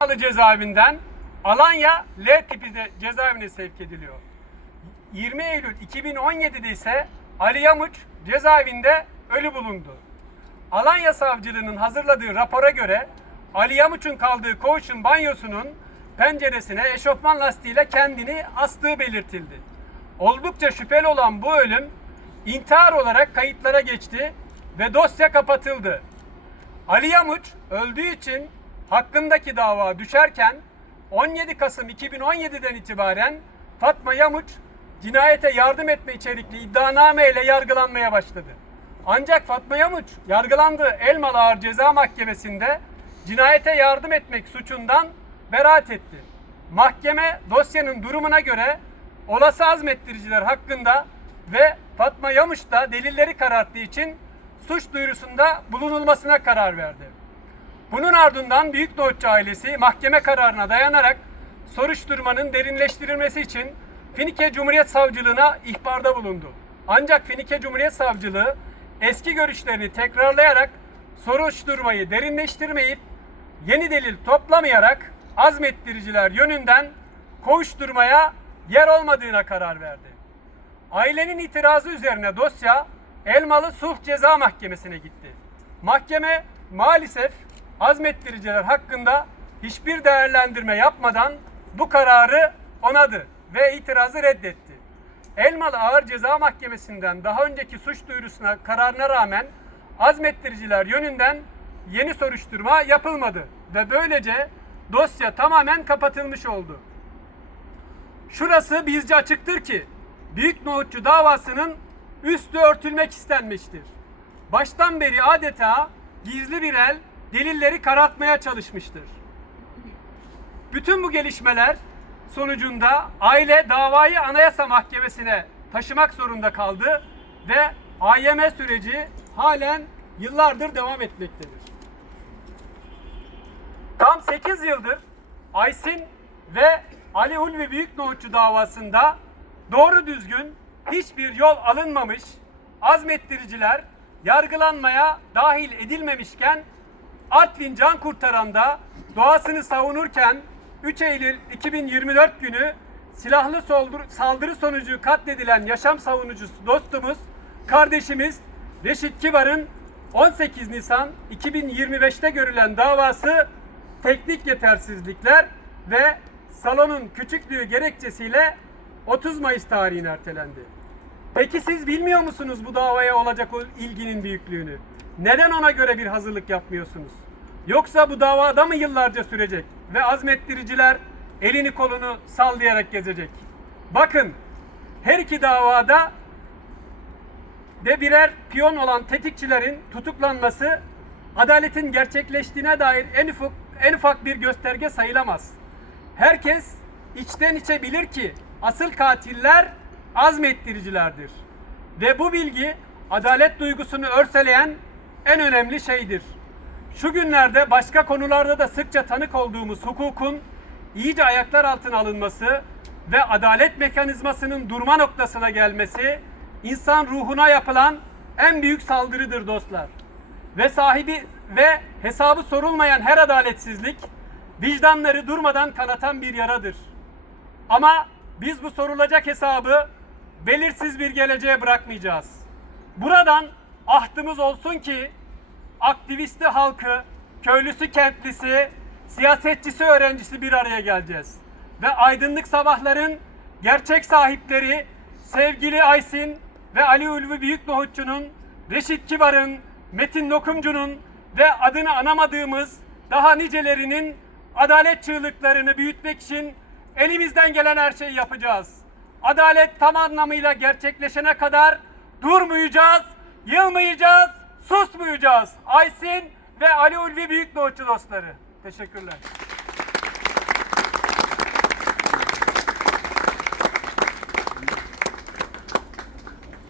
Alı cezaevinden Alanya L tipi de cezaevine sevk ediliyor. 20 Eylül 2017'de ise Ali Yamuç cezaevinde ölü bulundu. Alanya Savcılığı'nın hazırladığı rapora göre Ali Yamuç'un kaldığı koğuşun banyosunun penceresine eşofman lastiğiyle kendini astığı belirtildi. Oldukça şüpheli olan bu ölüm intihar olarak kayıtlara geçti ve dosya kapatıldı. Ali Yamuç öldüğü için hakkındaki dava düşerken 17 Kasım 2017'den itibaren Fatma Yamuç cinayete yardım etme içerikli iddianame ile yargılanmaya başladı. Ancak Fatma Yamuç yargılandığı Elmalı Ağır Ceza Mahkemesi'nde cinayete yardım etmek suçundan beraat etti. Mahkeme dosyanın durumuna göre olası azmettiriciler hakkında ve Fatma Yamuç da delilleri kararttığı için suç duyurusunda bulunulmasına karar verdi. Bunun ardından Büyük Nohutçu ailesi mahkeme kararına dayanarak soruşturmanın derinleştirilmesi için Finike Cumhuriyet Savcılığına ihbarda bulundu. Ancak Finike Cumhuriyet Savcılığı eski görüşlerini tekrarlayarak soruşturmayı derinleştirmeyip yeni delil toplamayarak azmettiriciler yönünden kovuşturmaya yer olmadığına karar verdi. Ailenin itirazı üzerine dosya Elmalı Sulh Ceza Mahkemesi'ne gitti. Mahkeme maalesef azmettiriciler hakkında hiçbir değerlendirme yapmadan bu kararı onadı ve itirazı reddetti. Elmalı Ağır Ceza Mahkemesi'nden daha önceki suç duyurusuna kararına rağmen azmettiriciler yönünden yeni soruşturma yapılmadı ve böylece dosya tamamen kapatılmış oldu. Şurası bizce açıktır ki Büyük Nohutçu davasının üstü örtülmek istenmiştir. Baştan beri adeta gizli bir el delilleri karartmaya çalışmıştır. Bütün bu gelişmeler sonucunda aile davayı Anayasa Mahkemesi'ne taşımak zorunda kaldı ve AYM süreci halen yıllardır devam etmektedir. Tam 8 yıldır Aysin ve Ali Ulvi Büyük Nohutçu davasında doğru düzgün hiçbir yol alınmamış, azmettiriciler yargılanmaya dahil edilmemişken Artvin Can Kurtaran'da doğasını savunurken 3 Eylül 2024 günü silahlı saldırı sonucu katledilen yaşam savunucusu dostumuz, kardeşimiz Reşit Kibar'ın 18 Nisan 2025'te görülen davası teknik yetersizlikler ve salonun küçüklüğü gerekçesiyle 30 Mayıs tarihine ertelendi. Peki siz bilmiyor musunuz bu davaya olacak ilginin büyüklüğünü? Neden ona göre bir hazırlık yapmıyorsunuz? Yoksa bu davada mı yıllarca sürecek ve azmettiriciler elini kolunu sallayarak gezecek? Bakın her iki davada de birer piyon olan tetikçilerin tutuklanması adaletin gerçekleştiğine dair en ufak, en ufak bir gösterge sayılamaz. Herkes içten içe bilir ki asıl katiller azmettiricilerdir. Ve bu bilgi adalet duygusunu örseleyen en önemli şeydir. Şu günlerde başka konularda da sıkça tanık olduğumuz hukukun iyice ayaklar altına alınması ve adalet mekanizmasının durma noktasına gelmesi insan ruhuna yapılan en büyük saldırıdır dostlar. Ve sahibi ve hesabı sorulmayan her adaletsizlik vicdanları durmadan kanatan bir yaradır. Ama biz bu sorulacak hesabı belirsiz bir geleceğe bırakmayacağız. Buradan ahdımız olsun ki aktivisti halkı, köylüsü kentlisi, siyasetçisi öğrencisi bir araya geleceğiz. Ve aydınlık sabahların gerçek sahipleri sevgili Aysin ve Ali Ulvi Büyük Nohutçu'nun, Reşit Kibar'ın, Metin Lokumcu'nun ve adını anamadığımız daha nicelerinin adalet çığlıklarını büyütmek için elimizden gelen her şeyi yapacağız. Adalet tam anlamıyla gerçekleşene kadar durmayacağız, yılmayacağız, susmayacağız. Aysin ve Ali Ulvi Büyük Nohutçu dostları. Teşekkürler.